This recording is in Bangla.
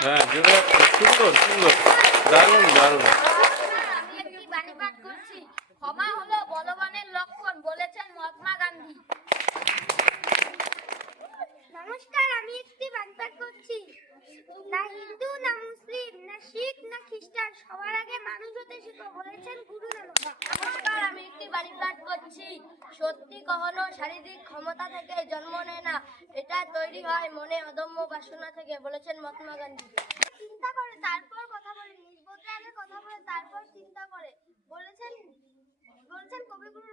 হ্যাঁ, সুন্দর সুন্দর, দারুণ দারুণ। আমি একটি বাণী পাঠ করছি। ক্ষমা হলো বলবানের লক্ষণ, বলেছেন মহাত্মা গান্ধী। নমস্কার, আমি একটি বাণী পাঠ করছি। না হিন্দু, না মুসলিম, না শিখ, না খ্রিস্টান, সবার আগে মানুষ হতে শিখো, বলেছেন গুরু নানক। নমস্কার, আমি একটি বাণী পাঠ করছি। সত্যি কখনো শারীরিক ক্ষমতা থেকে জন্ম নেয় না, এটা তৈরি হয় মনে অদম্য বাসনা থেকে, বলেছেন মহাত্মা গান্ধী। চিন্তা করে তারপর কথা বলে, নির্বোধে আগে কথা বলে তারপর চিন্তা করে, বলেছেন কবিগুরু